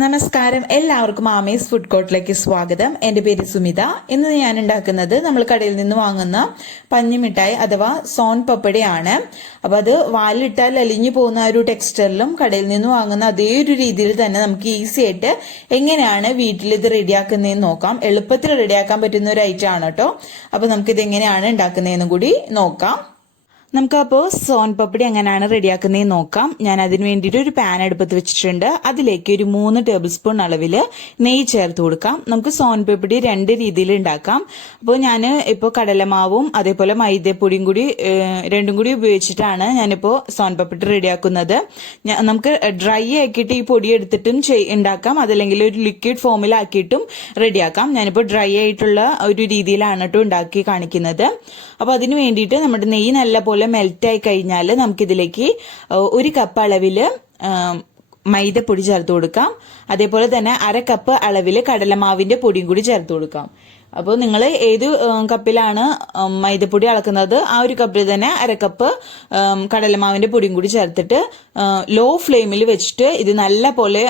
നമസ്കാരം, എല്ലാവർക്കും ആമീസ് ഫുഡ് കോർട്ടിലേക്ക് സ്വാഗതം. എൻ്റെ പേര് സുമിത. ഇന്ന് ഞാൻ ഉണ്ടാക്കുന്നത് നമ്മൾ കടയിൽ നിന്ന് വാങ്ങുന്ന പഞ്ഞി മിഠായി അഥവാ സോൻ പപ്പടിയാണ്. അപ്പോൾ അത് വാലിട്ടാൽ അലിഞ്ഞു പോകുന്ന ഒരു ടെക്സ്ചറിലും കടയിൽ നിന്ന് വാങ്ങുന്ന അതേ ഒരു രീതിയിൽ തന്നെ നമുക്ക് ഈസി ആയിട്ട് എങ്ങനെയാണ് വീട്ടിൽ ഇത് റെഡിയാക്കുന്നതെന്ന് നോക്കാം. എളുപ്പത്തിൽ റെഡിയാക്കാൻ പറ്റുന്ന ഒരു ഐറ്റം ആണ് കേട്ടോ. അപ്പോൾ നമുക്കിത് എങ്ങനെയാണ് ഉണ്ടാക്കുന്നതെന്ന് കൂടി നോക്കാം. നമുക്കപ്പോൾ സോൻ പപ്പടി എങ്ങനെയാണ് റെഡിയാക്കുന്നതെന്ന് നോക്കാം. ഞാൻ അതിന് വേണ്ടിയിട്ട് ഒരു പാൻ അടുപ്പത്ത് വെച്ചിട്ടുണ്ട്. അതിലേക്ക് ഒരു 3 ടേബിൾ സ്പൂൺ അളവിൽ നെയ്യ് ചേർത്ത് കൊടുക്കാം. നമുക്ക് സോൻ പപ്പടി 2 രീതിയിൽ ഉണ്ടാക്കാം. അപ്പോൾ ഞാൻ ഇപ്പോൾ കടലമാവും അതേപോലെ മൈദപ്പൊടിയും കൂടി രണ്ടും കൂടി ഉപയോഗിച്ചിട്ടാണ് ഞാനിപ്പോൾ സോൻ പപ്പടി റെഡിയാക്കുന്നത്. നമുക്ക് ഡ്രൈ ആക്കിയിട്ട് ഈ പൊടി എടുത്തിട്ടും ഉണ്ടാക്കാം, അതല്ലെങ്കിൽ ഒരു ലിക്വിഡ് ഫോമിലാക്കിയിട്ടും റെഡിയാക്കാം. ഞാനിപ്പോൾ ഡ്രൈ ആയിട്ടുള്ള ഒരു രീതിയിലാണ് കേട്ടോ ഉണ്ടാക്കി കാണിക്കുന്നത്. അപ്പോൾ അതിന് വേണ്ടിയിട്ട് നമ്മുടെ നെയ്യ് നല്ല പോലെ മെൽറ്റായി കഴിഞ്ഞാൽ നമുക്കിതിലേക്ക് 1 കപ്പ് അളവിൽ മൈദപ്പൊടി ചേർത്ത് കൊടുക്കാം. അതേപോലെ തന്നെ 1/2 കപ്പ് അളവിൽ കടലമാവിന്റെ പൊടിയും കൂടി ചേർത്ത് കൊടുക്കാം. അപ്പോൾ നിങ്ങൾ ഏത് കപ്പിലാണ് മൈദപ്പൊടി അളക്കുന്നത് ആ ഒരു കപ്പിൽ തന്നെ 1/2 കപ്പ് കടലമാവിന്റെ പൊടിയും കൂടി ചേർത്തിട്ട് ലോ ഫ്ലെയിമിൽ വെച്ചിട്ട് ഇത് നല്ല പോലെ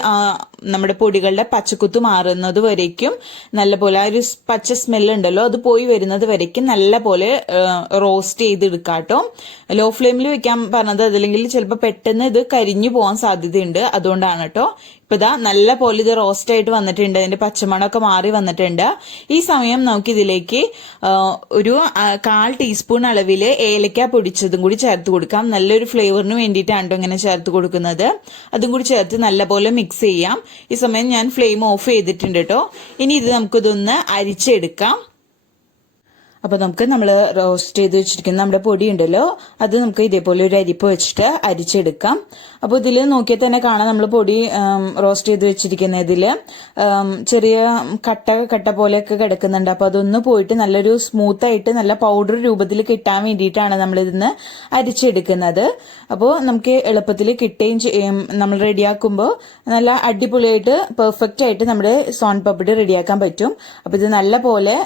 നമ്മുടെ പൊടികളുടെ പച്ചക്കുത്ത് മാറുന്നത് വരയ്ക്കും നല്ല പോലെ ആ ഒരു പച്ച സ്മെല്ല് ഉണ്ടല്ലോ അത് പോയി വരുന്നത് വരയ്ക്കും നല്ല പോലെ റോസ്റ്റ് ചെയ്തെടുക്കാട്ടോ. ലോ ഫ്ലെയിമിൽ വെക്കാൻ പറഞ്ഞത് അതല്ലെങ്കിൽ ചിലപ്പോൾ പെട്ടെന്ന് ഇത് കരിഞ്ഞു പോകാൻ സാധ്യതയുണ്ട്, അതുകൊണ്ടാണ് കേട്ടോ. ഇപ്പൊ ഇതാ നല്ല പോലെ ഇത് റോസ്റ്റ് ആയിട്ട് വന്നിട്ടുണ്ട്, അതിന്റെ പച്ചമണമൊക്കെ മാറി വന്നിട്ടുണ്ട്. ഈ സമയം നമുക്ക് ഇതിലേക്ക് ഒരു 1/4 ടീസ്പൂൺ അളവിൽ ഏലക്ക പൊടിച്ചതും കൂടി ചേർത്ത് കൊടുക്കാം. നല്ലൊരു ഫ്ലേവറിന് വേണ്ടിയിട്ടാണ് ഇങ്ങനെ ചേർത്ത് കൊടുക്കുന്നത്. അതും കൂടി ചേർത്ത് നല്ലപോലെ മിക്സ് ചെയ്യാം. ഈ സമയം ഞാൻ ഫ്ലെയിം ഓഫ് ചെയ്തിട്ടുണ്ട് കേട്ടോ. ഇനി ഇത് നമുക്കിതൊന്ന് അരിച്ചെടുക്കാം. അപ്പൊ നമുക്ക് നമ്മൾ റോസ്റ്റ് ചെയ്ത് വെച്ചിരിക്കുന്ന നമ്മുടെ പൊടി ഉണ്ടല്ലോ അത് നമുക്ക് ഇതേപോലെ ഒരു അരിപ്പ് വെച്ചിട്ട് അരിച്ചെടുക്കാം. അപ്പോൾ ഇതിൽ നോക്കിയാൽ തന്നെ കാണാം നമ്മൾ പൊടി റോസ്റ്റ് ചെയ്ത് വെച്ചിരിക്കുന്ന ഇതിൽ ചെറിയ കട്ട പോലെയൊക്കെ കിടക്കുന്നുണ്ട്. അപ്പോൾ അതൊന്ന് പോയിട്ട് നല്ലൊരു സ്മൂത്ത് ആയിട്ട് നല്ല പൗഡർ രൂപത്തിൽ കിട്ടാൻ വേണ്ടിയിട്ടാണ് നമ്മൾ ഇതിന്ന് അരിച്ചെടുക്കുന്നത്. അപ്പോൾ നമുക്ക് എളുപ്പത്തിൽ കിട്ടുകയും ചെയ്യും. നമ്മൾ റെഡിയാക്കുമ്പോൾ നല്ല അടിപൊളിയായിട്ട് പെർഫെക്റ്റ് ആയിട്ട് നമ്മുടെ സോൻ പപ്പടി റെഡിയാക്കാൻ പറ്റും. അപ്പോൾ ഇത് നല്ല പോലെ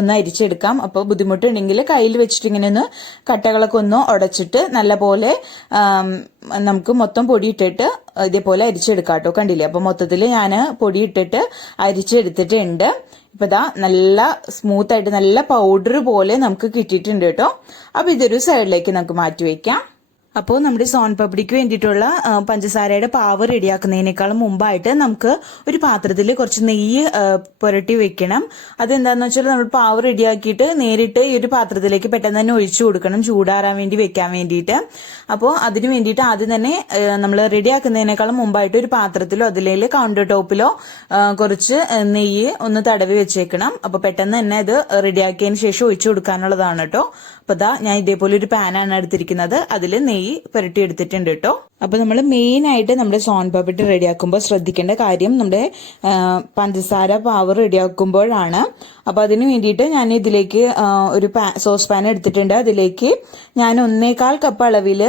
ഒന്ന് അരിച്ചെടുക്കാം. അപ്പോൾ ബുദ്ധിമുട്ടുണ്ടെങ്കിൽ കയ്യിൽ വെച്ചിട്ട് ഇങ്ങനെ ഒന്ന് കട്ടകളൊക്കെ ഒന്ന് ഉടച്ചിട്ട് നല്ല പോലെ നമുക്ക് മൊത്തം പൊടി ഇട്ടിട്ട് ഇതേപോലെ അരിച്ചെടുക്കാം കേട്ടോ. കണ്ടില്ലേ, അപ്പൊ മൊത്തത്തിൽ ഞാൻ പൊടി ഇട്ടിട്ട് അരിച്ചെടുത്തിട്ടുണ്ട്. ഇപ്പൊ ഇതാ നല്ല സ്മൂത്ത് ആയിട്ട് നല്ല പൗഡർ പോലെ നമുക്ക് കിട്ടിയിട്ടുണ്ട് കേട്ടോ. അപ്പൊ ഇതൊരു സൈഡിലേക്ക് നമുക്ക് മാറ്റി വെക്കാം. അപ്പോൾ നമ്മുടെ സോൻ പപ്പടിക്ക് വേണ്ടിയിട്ടുള്ള പഞ്ചസാരയുടെ പാവ് റെഡിയാക്കുന്നതിനേക്കാളും മുമ്പായിട്ട് നമുക്ക് ഒരു പാത്രത്തിൽ കുറച്ച് നെയ്യ് പുരട്ടി വെക്കണം. അതെന്താണെന്ന് വെച്ചാൽ നമ്മൾ പാവ് റെഡിയാക്കിയിട്ട് നേരിട്ട് ഈ ഒരു പാത്രത്തിലേക്ക് പെട്ടെന്ന് തന്നെ ഒഴിച്ചു കൊടുക്കണം, ചൂടാറാൻ വേണ്ടി വെക്കാൻ വേണ്ടിയിട്ട്. അപ്പോൾ അതിന് വേണ്ടിയിട്ട് ആദ്യം തന്നെ നമ്മൾ റെഡിയാക്കുന്നതിനേക്കാളും മുമ്പായിട്ട് ഒരു പാത്രത്തിലോ അതിലേക്ക് കൗണ്ടർ ടോപ്പിലോ കുറച്ച് നെയ്യ് ഒന്ന് തടവി വെച്ചേക്കണം. അപ്പോൾ പെട്ടെന്ന് തന്നെ ഇത് റെഡിയാക്കിയതിന് ശേഷം ഒഴിച്ചു കൊടുക്കാനുള്ളതാണ് കേട്ടോ. അപ്പൊ ഇതാ ഞാൻ ഇതേപോലെ ഒരു പാനാണ് എടുത്തിരിക്കുന്നത്, അതിൽ നെയ്യ് പുരട്ടി എടുത്തിട്ടുണ്ട് കേട്ടോ. അപ്പൊ നമ്മൾ മെയിൻ ആയിട്ട് നമ്മുടെ സോൻ പപ്പടി റെഡിയാക്കുമ്പോൾ ശ്രദ്ധിക്കേണ്ട കാര്യം നമ്മുടെ പഞ്ചസാര പാവ് റെഡിയാക്കുമ്പോഴാണ്. അപ്പൊ അതിന് വേണ്ടിയിട്ട് ഞാൻ ഇതിലേക്ക് ഒരു സോസ് പാൻ എടുത്തിട്ടുണ്ട്. അതിലേക്ക് ഞാൻ 1/4 കപ്പ് അളവിൽ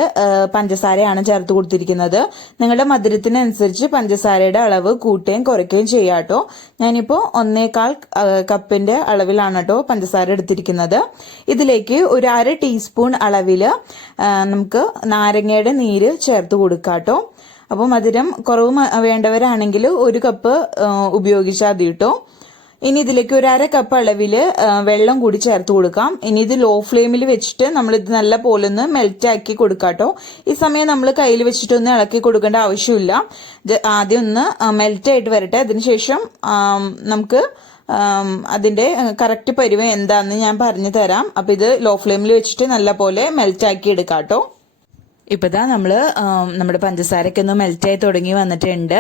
പഞ്ചസാരയാണ് ചേർത്ത് കൊടുത്തിരിക്കുന്നത്. നിങ്ങളുടെ മധുരത്തിനനുസരിച്ച് പഞ്ചസാരയുടെ അളവ് കൂട്ടുകയും കുറയ്ക്കുകയും ചെയ്യാട്ടോ. ഞാനിപ്പോൾ 1/4 കപ്പിന്റെ അളവിലാണ് കേട്ടോ പഞ്ചസാര എടുത്തിരിക്കുന്നത്. ഇതിലേക്ക് ഒരു 1/2 ടീസ്പൂൺ അളവിൽ നമുക്ക് നാരങ്ങയുടെ നീര് ചേർത്ത് കൊടുക്കാട്ടോ. അപ്പോൾ മധുരം കുറവ് വേണ്ടവരാണെങ്കിൽ 1 കപ്പ് ഉപയോഗിച്ചാൽ മതി കേട്ടോ. ഇനി ഇതിലേക്ക് ഒരു 1/2 കപ്പ് അളവിൽ വെള്ളം കൂടി ചേർത്ത് കൊടുക്കാം. ഇനി ഇത് ലോ ഫ്ലെയിമിൽ വെച്ചിട്ട് നമ്മൾ ഇത് നല്ല പോലെ ഒന്ന് മെൽറ്റ് ആക്കി കൊടുക്കാട്ടോ. ഈ സമയം നമ്മൾ കയ്യിൽ വെച്ചിട്ടൊന്ന് ഇളക്കി കൊടുക്കേണ്ട ആവശ്യമില്ല. ആദ്യം ഒന്ന് മെൽറ്റ് ആയിട്ട് വരട്ടെ. അതിനുശേഷം നമുക്ക് അതിന്റെ കറക്റ്റ് പരുവം എന്താന്ന് ഞാൻ പറഞ്ഞു തരാം. അപ്പൊ ഇത് ലോ ഫ്ലെയിമിൽ വെച്ചിട്ട് നല്ല പോലെ മെൽറ്റ് ആക്കി എടുക്കാട്ടോ. ഇപ്പൊ ഇതാ നമ്മുടെ പഞ്ചസാരയൊക്കെ ഒന്ന് മെൽറ്റായി തുടങ്ങി വന്നിട്ടുണ്ട്.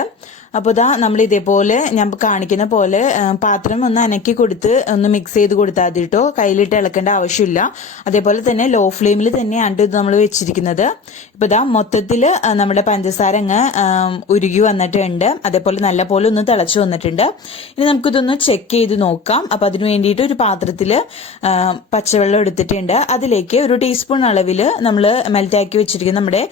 അപ്പോൾ ഇതാ നമ്മൾ ഇതേപോലെ ഞാൻ കാണിക്കുന്ന പോലെ പാത്രം ഒന്ന് അനക്കി കൊടുത്ത് ഒന്ന് മിക്സ് ചെയ്ത് കൊടുത്താൽ മതി കേട്ടോ. കയ്യിലിട്ട് ഇളക്കേണ്ട ആവശ്യമില്ല. അതേപോലെ തന്നെ ലോ ഫ്ലെയിമിൽ തന്നെയാണ് ഇത് നമ്മൾ വെച്ചിരിക്കുന്നത്. ഇപ്പൊ ഇതാ മൊത്തത്തിൽ നമ്മുടെ പഞ്ചസാര അങ്ങ് ഉരുകി വന്നിട്ടുണ്ട്. അതേപോലെ നല്ല പോലെ ഒന്ന് തിളച്ചു വന്നിട്ടുണ്ട്. ഇനി നമുക്കിതൊന്ന് ചെക്ക് ചെയ്ത് നോക്കാം. അപ്പൊ അതിന് വേണ്ടിയിട്ട് ഒരു പാത്രത്തിൽ പച്ചവെള്ളം എടുത്തിട്ടുണ്ട്. അതിലേക്ക് 1 ടീസ്പൂൺ അളവിൽ നമ്മൾ മെൽറ്റാക്കി വെച്ചിരിക്കുന്ന നമ്മുടെ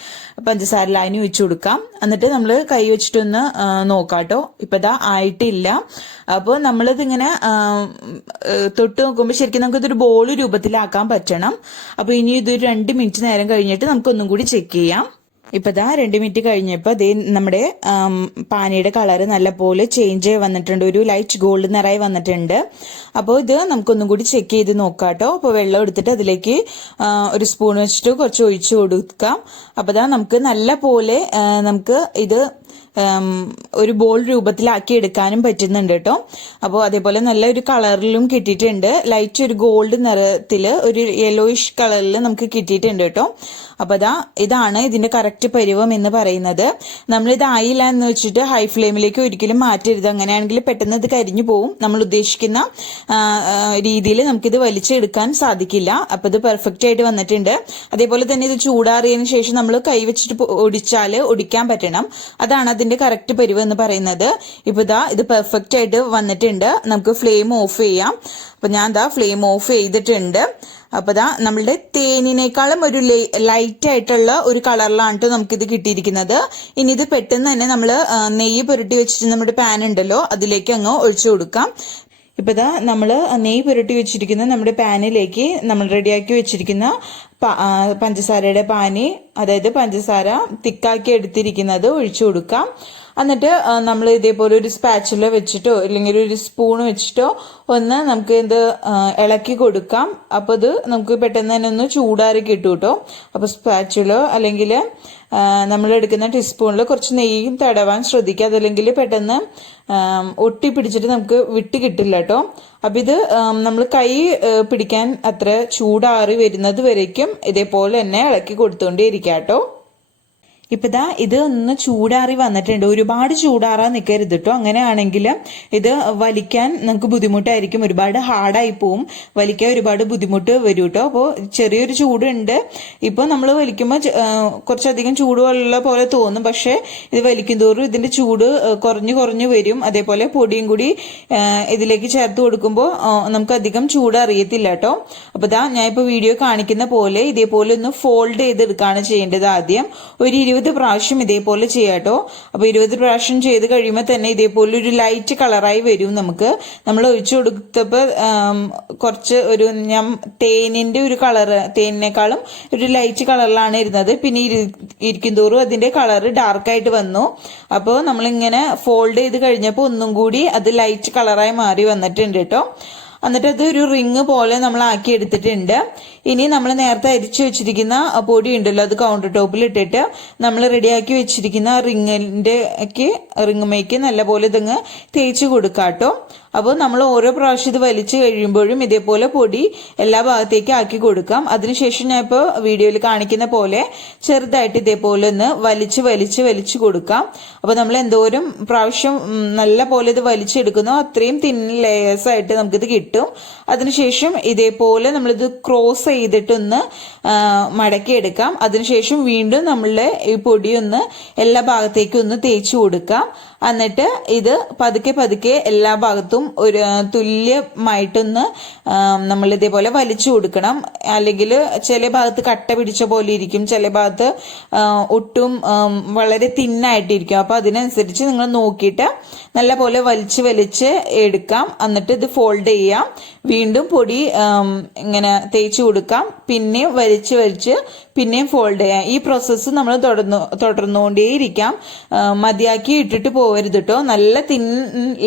പഞ്ചസാര ലായനി ഒഴിച്ചു കൊടുക്കാം. എന്നിട്ട് നമ്മൾ കൈ വെച്ചിട്ടൊന്ന് നോക്കാട്ടോ. ഇപ്പൊ ഇതാ ആയിട്ടില്ല. അപ്പോൾ നമ്മളിതിങ്ങനെ തൊട്ട് നോക്കുമ്പോൾ ശരിക്കും നമുക്കിതൊരു ബോൾ രൂപത്തിലാക്കാൻ പറ്റണം. അപ്പൊ ഇനി ഇതൊരു 2 മിനിറ്റ് നേരം കഴിഞ്ഞിട്ട് നമുക്കൊന്നും കൂടി ചെക്ക് ചെയ്യാം. ഇപ്പം ദാ 2 മിനിറ്റ് കഴിഞ്ഞപ്പോൾ ദേ നമ്മുടെ പാനിയുടെ കളറ് നല്ലപോലെ ചേഞ്ച് ആയി വന്നിട്ടുണ്ട്, ഒരു ലൈറ്റ് ഗോൾഡ് നിറയി വന്നിട്ടുണ്ട്. അപ്പോൾ ഇത് നമുക്കൊന്നും കൂടി ചെക്ക് ചെയ്ത് നോക്കാം കേട്ടോ. അപ്പോൾ വെള്ളം എടുത്തിട്ട് അതിലേക്ക് ഒരു സ്പൂൺ വെച്ചിട്ട് കുറച്ച് ഒഴിച്ചു കൊടുക്കാം. അപ്പോൾ ദാ നമുക്ക് നല്ല പോലെ നമുക്ക് ഇത് ഒരു ബോൾ രൂപത്തിലാക്കി എടുക്കാനും പറ്റുന്നുണ്ട് കേട്ടോ. അപ്പോൾ അതേപോലെ നല്ലൊരു കളറിലും കിട്ടിയിട്ടുണ്ട്, ലൈറ്റ് ഒരു ഗോൾഡ് നിറത്തിൽ ഒരു യെല്ലോയിഷ് കളറിൽ നമുക്ക് കിട്ടിയിട്ടുണ്ട് കേട്ടോ. അപ്പോൾ ഇതാണ് ഇതിന്റെ കറക്റ്റ് പരുവം എന്ന് പറയുന്നത്. നമ്മളിത് ആയില്ല എന്ന് വെച്ചിട്ട് ഹൈ ഫ്ലെയിമിലേക്ക് ഒരിക്കലും മാറ്റരുത്, അങ്ങനെയാണെങ്കിൽ പെട്ടെന്ന് ഇത് കരിഞ്ഞു പോകും. നമ്മൾ ഉദ്ദേശിക്കുന്ന രീതിയിൽ നമുക്കിത് വലിച്ചെടുക്കാൻ സാധിക്കില്ല. അപ്പോൾ ഇത് പെർഫെക്റ്റ് ആയിട്ട് വന്നിട്ടുണ്ട്. അതേപോലെ തന്നെ ഇത് ചൂടാറിയതിനു ശേഷം നമ്മൾ കൈ വെച്ചിട്ട് ഒടിച്ചാൽ ഒടിക്കാൻ പറ്റണം, അതാണ് അതിന്റെ കറക്റ്റ് പരുവം എന്ന് പറയുന്നത്. ഇപ്പൊ ഇത് പെർഫെക്റ്റ് ആയിട്ട് വന്നിട്ടുണ്ട്. നമുക്ക് ഫ്ലെയിം ഓഫ് ചെയ്യാം. അപ്പൊ ഞാൻ ഫ്ലെയിം ഓഫ് ചെയ്തിട്ടുണ്ട്. അപ്പൊ നമ്മളുടെ തേനിനേക്കാളും ഒരു ലൈറ്റ് ആയിട്ടുള്ള ഒരു കളറിലാണ് നമുക്കിത് കിട്ടിയിരിക്കുന്നത്. ഇനി ഇത് പെട്ടെന്ന് തന്നെ നമ്മൾ നെയ്യ് പുരട്ടി വെച്ചിട്ട് നമ്മുടെ പാൻ ഉണ്ടല്ലോ അതിലേക്ക് അങ്ങ് ഒഴിച്ചു കൊടുക്കാം. ഇപ്പൊ നമ്മൾ നെയ്യ് പുരട്ടി വെച്ചിരിക്കുന്ന നമ്മുടെ പാനിലേക്ക് നമ്മൾ റെഡിയാക്കി വെച്ചിരിക്കുന്ന പഞ്ചസാരയുടെ പാനി, അതായത് പഞ്ചസാര തിക്കാക്കി എടുത്തിരിക്കുന്നത് ഒഴിച്ചു കൊടുക്കാം. എന്നിട്ട് നമ്മൾ ഇതേപോലെ ഒരു സ്പാച്ചുല വെച്ചിട്ടോ അല്ലെങ്കിൽ ഒരു സ്പൂൺ വെച്ചിട്ടോ ഒന്ന് നമുക്ക് ഇത് ഇളക്കി കൊടുക്കാം. അപ്പോൾ ഇത് നമുക്ക് പെട്ടെന്ന് തന്നെ ഒന്ന് ചൂടാറി കിട്ടും കേട്ടോ. അപ്പോൾ സ്പാച്ചുലോ അല്ലെങ്കിൽ നമ്മൾ എടുക്കുന്ന ടീസ്പൂണിൽ കുറച്ച് നെയ്യും തടവാൻ ശ്രദ്ധിക്കുക, അതല്ലെങ്കിൽ പെട്ടെന്ന് ഒട്ടി പിടിച്ചിട്ട് നമുക്ക് വിട്ട് കിട്ടില്ല കേട്ടോ. അപ്പം ഇത് നമ്മൾ കൈ പിടിക്കാൻ അത്ര ചൂടാറി വരുന്നത് വരയ്ക്കും ഇതേപോലെ തന്നെ ഇളക്കി കൊടുത്തുകൊണ്ടേയിരിക്കാം കേട്ടോ. ഇപ്പൊ ഇത് ഒന്ന് ചൂടാറി വന്നിട്ടുണ്ട്, ഒരുപാട് ചൂടാറാൻ നിൽക്കരുത് കേട്ടോ. അങ്ങനെയാണെങ്കിൽ ഇത് വലിക്കാൻ നമുക്ക് ബുദ്ധിമുട്ടായിരിക്കും, ഒരുപാട് ഹാർഡായി പോവും, വലിക്കാൻ ഒരുപാട് ബുദ്ധിമുട്ട് വരും കേട്ടോ. അപ്പോൾ ചെറിയൊരു ചൂടുണ്ട്. ഇപ്പോൾ നമ്മൾ വലിക്കുമ്പോൾ കുറച്ചധികം ചൂടുള്ള പോലെ തോന്നും, പക്ഷേ ഇത് വലിക്കും തോറും ഇതിന്റെ ചൂട് കുറഞ്ഞു കുറഞ്ഞു വരും. അതേപോലെ പൊടിയും കൂടി ഇതിലേക്ക് ചേർത്ത് കൊടുക്കുമ്പോൾ നമുക്ക് അധികം ചൂട് അറിയത്തില്ല കേട്ടോ. അപ്പോൾ ഞാൻ ഇപ്പോൾ വീഡിയോ കാണിക്കുന്ന പോലെ ഇതേപോലെ ഒന്ന് ഫോൾഡ് ചെയ്തെടുക്കുകയാണ് ചെയ്യേണ്ടത്. ആദ്യം ഒരു 20 പ്രാവശ്യം ഇതേപോലെ ചെയ്യാട്ടോ. അപ്പൊ 20 പ്രാവശ്യം ചെയ്ത് കഴിയുമ്പോൾ തന്നെ ഇതേപോലെ ഒരു ലൈറ്റ് കളറായി വരും. നമുക്ക് നമ്മൾ ഒഴിച്ചു കൊടുത്തപ്പോൾ കുറച്ച് ഒരു തേനിന്റെ ഒരു കളറ്, തേനിനേക്കാളും ഒരു ലൈറ്റ് കളറിലാണ് ഇരുന്നത്. പിന്നെ ഇരിക്കും തോറും അതിന്റെ കളറ് ഡാർക്കായിട്ട് വന്നു. അപ്പോൾ നമ്മളിങ്ങനെ ഫോൾഡ് ചെയ്ത് കഴിഞ്ഞപ്പോൾ ഒന്നും കൂടി അത് ലൈറ്റ് കളറായി മാറി വന്നിട്ടുണ്ട് കേട്ടോ. എന്നിട്ട് അത് ഒരു റിങ് പോലെ നമ്മൾ ആക്കി എടുത്തിട്ടുണ്ട്. ഇനി നമ്മൾ നേരത്തെ അരിച്ചു വെച്ചിരിക്കുന്ന പൊടി ഉണ്ടല്ലോ അത് കൗണ്ടർ ടോപ്പിൽ ഇട്ടിട്ട് നമ്മൾ റെഡിയാക്കി വെച്ചിരിക്കുന്ന റിങ്ങുമേക്ക് നല്ലപോലെ ഇതങ്ങ് തേച്ച് കൊടുക്കാട്ടോ. അപ്പോൾ നമ്മൾ ഓരോ പ്രാവശ്യം ഇത് വലിച്ചു കഴിയുമ്പോഴും ഇതേപോലെ പൊടി എല്ലാ ഭാഗത്തേക്കും ആക്കി കൊടുക്കാം. അതിനുശേഷം ഞാൻ ഇപ്പോൾ വീഡിയോയിൽ കാണിക്കുന്ന പോലെ ചെറുതായിട്ട് ഇതേപോലെ ഒന്ന് വലിച്ചു കൊടുക്കാം. അപ്പോൾ നമ്മൾ എന്തോരം പ്രാവശ്യം നല്ല പോലെ ഇത് വലിച്ചെടുക്കുന്നോ അത്രയും തിൻ ലെയേഴ്സ് ആയിട്ട് നമുക്കിത് കിട്ടും. അതിനുശേഷം ഇതേപോലെ നമ്മളിത് ക്രോസ് ചെയ്തിട്ടൊന്ന് മടക്കി എടുക്കാം. അതിനുശേഷം വീണ്ടും നമ്മളുടെ ഈ പൊടി ഒന്ന് എല്ലാ ഭാഗത്തേക്കും ഒന്ന് തേച്ച് കൊടുക്കാം. എന്നിട്ട് ഇത് പതുക്കെ എല്ലാ ഭാഗത്തും ഒരു തുല്യമായിട്ടൊന്ന് നമ്മൾ ഇതേപോലെ വലിച്ചു കൊടുക്കണം. അല്ലെങ്കിൽ ചില ഭാഗത്ത് കട്ട പിടിച്ച പോലെ ഇരിക്കും, ചില ഭാഗത്ത് ഒട്ടും വളരെ തിന്നായിട്ടിരിക്കും. അപ്പൊ അതിനനുസരിച്ച് നിങ്ങൾ നോക്കിയിട്ട് നല്ല പോലെ വലിച്ച് എടുക്കാം. എന്നിട്ട് ഇത് ഫോൾഡ് ചെയ്യാം, വീണ്ടും പൊടി ഇങ്ങനെ തേച്ച് കൊടുക്കാം, പിന്നെയും വലിച്ച് പിന്നെയും ഫോൾഡ് ചെയ്യാം. ഈ പ്രോസസ്സ് നമ്മൾ തുടർന്നുകൊണ്ടേയിരിക്കാം, മതിയാക്കി ഇട്ടിട്ട് പോകരുത് കേട്ടോ. നല്ല തിൻ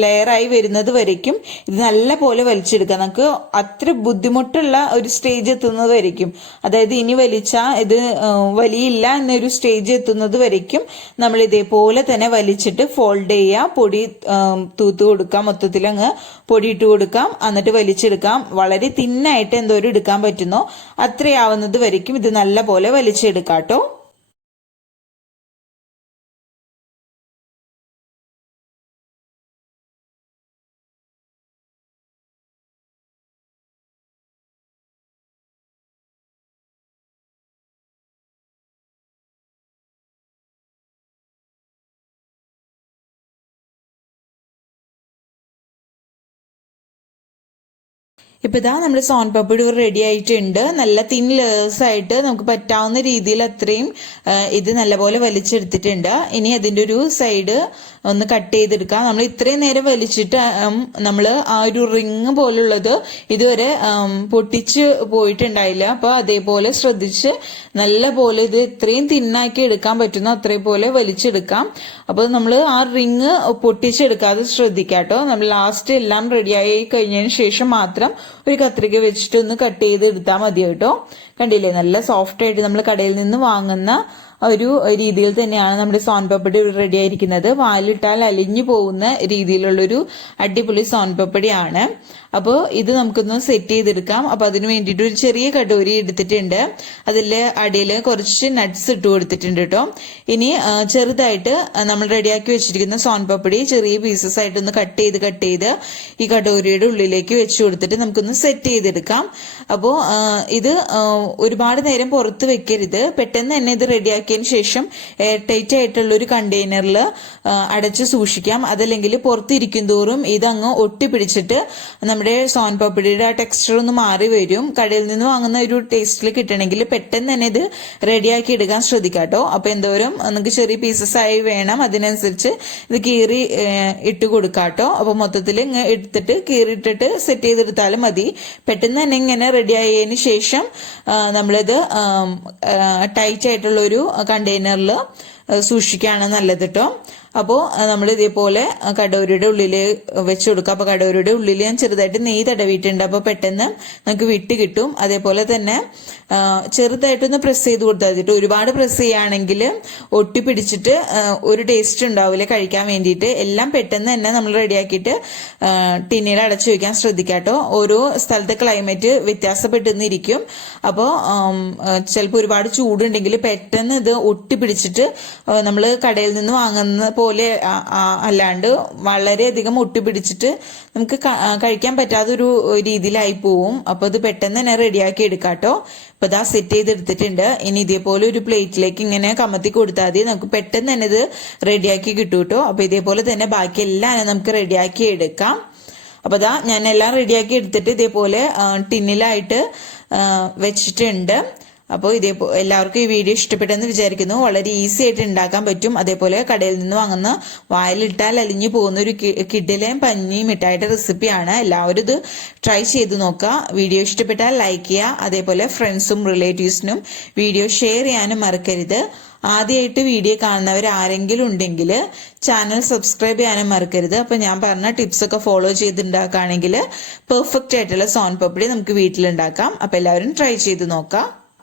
ലെയറായി വരുന്നത് വരയ്ക്കും ഇത് നല്ല പോലെ വലിച്ചെടുക്കാം. നമുക്ക് അത്ര ബുദ്ധിമുട്ടുള്ള ഒരു സ്റ്റേജ് എത്തുന്നത് വരയ്ക്കും, അതായത് ഇനി വലിച്ചാൽ ഇത് വലിയില്ല എന്നൊരു സ്റ്റേജ് എത്തുന്നത് വരയ്ക്കും നമ്മൾ ഇതേപോലെ തന്നെ വലിച്ചിട്ട് ഫോൾഡ് ചെയ്യുക, പൊടി തൂത്ത് കൊടുക്കാം, മൊത്തത്തിൽ അങ്ങ് പൊടി ഇട്ട് കൊടുക്കാം, എന്നിട്ട് വലിച്ചെടുക്കാം. വളരെ തിന്നായിട്ട് എന്തോരം എടുക്കാൻ പറ്റുന്നോ അത്രയാവുന്നത് വരയ്ക്കും ഇത് നല്ല പോലെ വലിച്ചെടുക്കാട്ടോ. ഇപ്പൊ ഇതാ നമ്മുടെ സോൻ പപ്പടി റെഡി ആയിട്ടുണ്ട്. നല്ല തിൻ ലേയേഴ്സ് ആയിട്ട് നമുക്ക് പറ്റാവുന്ന രീതിയിൽ അത്രയും ഇത് നല്ലപോലെ വലിച്ചെടുത്തിട്ടുണ്ട്. ഇനി അതിന്റെ ഒരു സൈഡ് ഒന്ന് കട്ട് ചെയ്തെടുക്കാം. നമ്മൾ ഇത്രയും നേരം വലിച്ചിട്ട് നമ്മൾ ആ ഒരു റിങ് പോലുള്ളത് ഇതുവരെ പൊട്ടിച്ച് പോയിട്ടുണ്ടായില്ല. അപ്പൊ അതേപോലെ ശ്രദ്ധിച്ച് നല്ല പോലെ ഇത് ഇത്രയും തിന്നാക്കി എടുക്കാൻ പറ്റുന്ന അത്രയും പോലെ വലിച്ചെടുക്കാം. അപ്പൊ നമ്മൾ ആ റിങ് പൊട്ടിച്ചെടുക്കാതെ ശ്രദ്ധിക്കാട്ടോ. നമ്മൾ ലാസ്റ്റ് എല്ലാം റെഡിയായി കഴിഞ്ഞതിന് ശേഷം മാത്രം ഒരു കത്രിക വെച്ചിട്ട് ഒന്ന് കട്ട് ചെയ്ത് എടുത്താൽ മതി കേട്ടോ. കണ്ടില്ലേ, നല്ല സോഫ്റ്റ് ആയിട്ട് നമ്മൾ കടയിൽ നിന്ന് വാങ്ങുന്ന ഒരു രീതിയിൽ തന്നെയാണ് നമ്മുടെ സോൻ പപ്പടി റെഡി ആയിരിക്കുന്നത്. വാലിട്ടാൽ അലിഞ്ഞു പോകുന്ന രീതിയിലുള്ളൊരു അടിപൊളി സോൻ പപ്പടിയാണ്. അപ്പോൾ ഇത് നമുക്കൊന്ന് സെറ്റ് ചെയ്തെടുക്കാം. അപ്പൊ അതിന് വേണ്ടിയിട്ട് ഒരു ചെറിയ കടോരി എടുത്തിട്ടുണ്ട്. അതിൽ അടിയിൽ കുറച്ച് നട്ട്സ് ഇട്ട് കൊടുത്തിട്ടുണ്ട് കേട്ടോ. ഇനി ചെറുതായിട്ട് നമ്മൾ റെഡിയാക്കി വെച്ചിരിക്കുന്ന സോൻ പപ്പടി ചെറിയ പീസസ് ആയിട്ടൊന്ന് കട്ട് ചെയ്ത് ഈ കടോരിയുടെ ഉള്ളിലേക്ക് വെച്ച് കൊടുത്തിട്ട് നമുക്കൊന്ന് സെറ്റ് ചെയ്തെടുക്കാം. അപ്പോൾ ഇത് ഒരുപാട് നേരം പുറത്ത് വെക്കരുത്. പെട്ടെന്ന് തന്നെ ഇത് റെഡിയാക്കിയതിന് ശേഷം എയർ ടൈറ്റ് ആയിട്ടുള്ള ഒരു കണ്ടെയ്നറിൽ അടച്ച് സൂക്ഷിക്കാം. അതല്ലെങ്കിൽ പുറത്തിരിക്കും തോറും ഇതങ്ങ് ഒട്ടിപ്പിടിച്ചിട്ട് നമ്മുടെ സോൻ പപ്പടിയുടെ ആ ടെക്സ്ചർ ഒന്ന് മാറി വരും. കടയിൽ നിന്ന് വാങ്ങുന്ന ഒരു ടേസ്റ്റിൽ കിട്ടണമെങ്കിൽ പെട്ടെന്ന് തന്നെ ഇത് റെഡിയാക്കി എടുക്കാൻ ശ്രദ്ധിക്കാട്ടോ. അപ്പൊ എന്തോരം നിങ്ങൾക്ക് ചെറിയ പീസസ് ആയി വേണം അതിനനുസരിച്ച് ഇത് കീറി ഇട്ട് കൊടുക്കാട്ടോ. അപ്പൊ മൊത്തത്തിൽ ഇങ്ങനെ എടുത്തിട്ട് കീറിയിട്ടിട്ട് സെറ്റ് ചെയ്തെടുത്താലും മതി. പെട്ടെന്ന് തന്നെ ഇങ്ങനെ റെഡി ആയതിനു ശേഷം നമ്മളിത് ടൈറ്റ് ആയിട്ടുള്ള ഒരു കണ്ടെയ്നറിൽ സൂക്ഷിക്കുകയാണ് നല്ലത് കേട്ടോ. അപ്പോൾ നമ്മൾ ഇതേപോലെ കടോരിയുടെ ഉള്ളിൽ വെച്ച് കൊടുക്കുക. അപ്പോൾ കടോരിയുടെ ഉള്ളിൽ ഞാൻ ചെറുതായിട്ട് നെയ്യ് തടവിയിട്ടുണ്ട്. അപ്പോൾ പെട്ടെന്ന് നമുക്ക് വിട്ട് കിട്ടും. അതേപോലെ തന്നെ ചെറുതായിട്ടൊന്ന് പ്രസ് ചെയ്ത് കൊടുത്താൽ മതി. ഒരുപാട് പ്രസ് ചെയ്യുകയാണെങ്കിൽ ഒട്ടിപ്പിടിച്ചിട്ട് ഒരു ടേസ്റ്റ് ഉണ്ടാവില്ല കഴിക്കാൻ വേണ്ടിയിട്ട്. എല്ലാം പെട്ടെന്ന് തന്നെ നമ്മൾ റെഡിയാക്കിയിട്ട് ടിന്നിൽ അടച്ചു വയ്ക്കാൻ ശ്രദ്ധിക്കാട്ടോ. ഓരോ സ്ഥലത്തെ ക്ലൈമറ്റ് വ്യത്യാസപ്പെട്ടിരിക്കും. അപ്പോൾ ചിലപ്പോൾ ഒരുപാട് ചൂടുണ്ടെങ്കിൽ പെട്ടെന്ന് ഇത് ഒട്ടിപ്പിടിച്ചിട്ട് നമ്മൾ കടയിൽ നിന്ന് വാങ്ങുന്ന പോലെ അല്ലാണ്ട് വളരെയധികം ഒട്ടിപ്പിടിച്ചിട്ട് നമുക്ക് കഴിക്കാൻ പറ്റാത്തൊരു രീതിയിലായി പോവും. അപ്പൊ ഇത് പെട്ടെന്ന് തന്നെ റെഡിയാക്കി എടുക്കാട്ടോ. അപ്പൊ ഇതാ സെറ്റ് ചെയ്തെടുത്തിട്ടുണ്ട്. ഇനി ഇതേപോലെ ഒരു പ്ലേറ്റിലേക്ക് ഇങ്ങനെ കമത്തി കൊടുത്താൽ മതി. നമുക്ക് പെട്ടെന്ന് തന്നെ ഇത് റെഡിയാക്കി കിട്ടും കേട്ടോ. അപ്പൊ ഇതേപോലെ തന്നെ ബാക്കി എല്ലാം നമുക്ക് റെഡിയാക്കി എടുക്കാം. അപ്പൊ ഇതാ ഞാൻ എല്ലാം റെഡിയാക്കി എടുത്തിട്ട് ഇതേപോലെ ടിന്നിലായിട്ട് വെച്ചിട്ടുണ്ട്. അപ്പോൾ എല്ലാവർക്കും ഈ വീഡിയോ ഇഷ്ടപ്പെട്ടെന്ന് വിചാരിക്കുന്നു. വളരെ ഈസി ആയിട്ട് ഉണ്ടാക്കാൻ പറ്റും. അതേപോലെ കടയിൽ നിന്ന് വാങ്ങുന്ന വായിലിട്ടാൽ അലിഞ്ഞു പോകുന്ന ഒരു കിഡിലേം പഞ്ഞി മിഠായിയുടെ റെസിപ്പിയാണ്. എല്ലാവരും ഇത് ട്രൈ ചെയ്ത് നോക്കുക. വീഡിയോ ഇഷ്ടപ്പെട്ടാൽ ലൈക്ക് ചെയ്യുക. അതേപോലെ ഫ്രണ്ട്സും റിലേറ്റീവ്സിനും വീഡിയോ ഷെയർ ചെയ്യാനും മറക്കരുത്. ആദ്യമായിട്ട് വീഡിയോ കാണുന്നവർ ആരെങ്കിലും ഉണ്ടെങ്കിൽ ചാനൽ സബ്സ്ക്രൈബ് ചെയ്യാനും മറക്കരുത്. അപ്പൊ ഞാൻ പറഞ്ഞ ടിപ്സ് ഒക്കെ ഫോളോ ചെയ്തുണ്ടാക്കുകയാണെങ്കിൽ പെർഫെക്റ്റ് ആയിട്ടുള്ള സോൻ പപ്പടി നമുക്ക് വീട്ടിലുണ്ടാക്കാം. അപ്പൊ എല്ലാവരും ട്രൈ ചെയ്ത് നോക്കാം.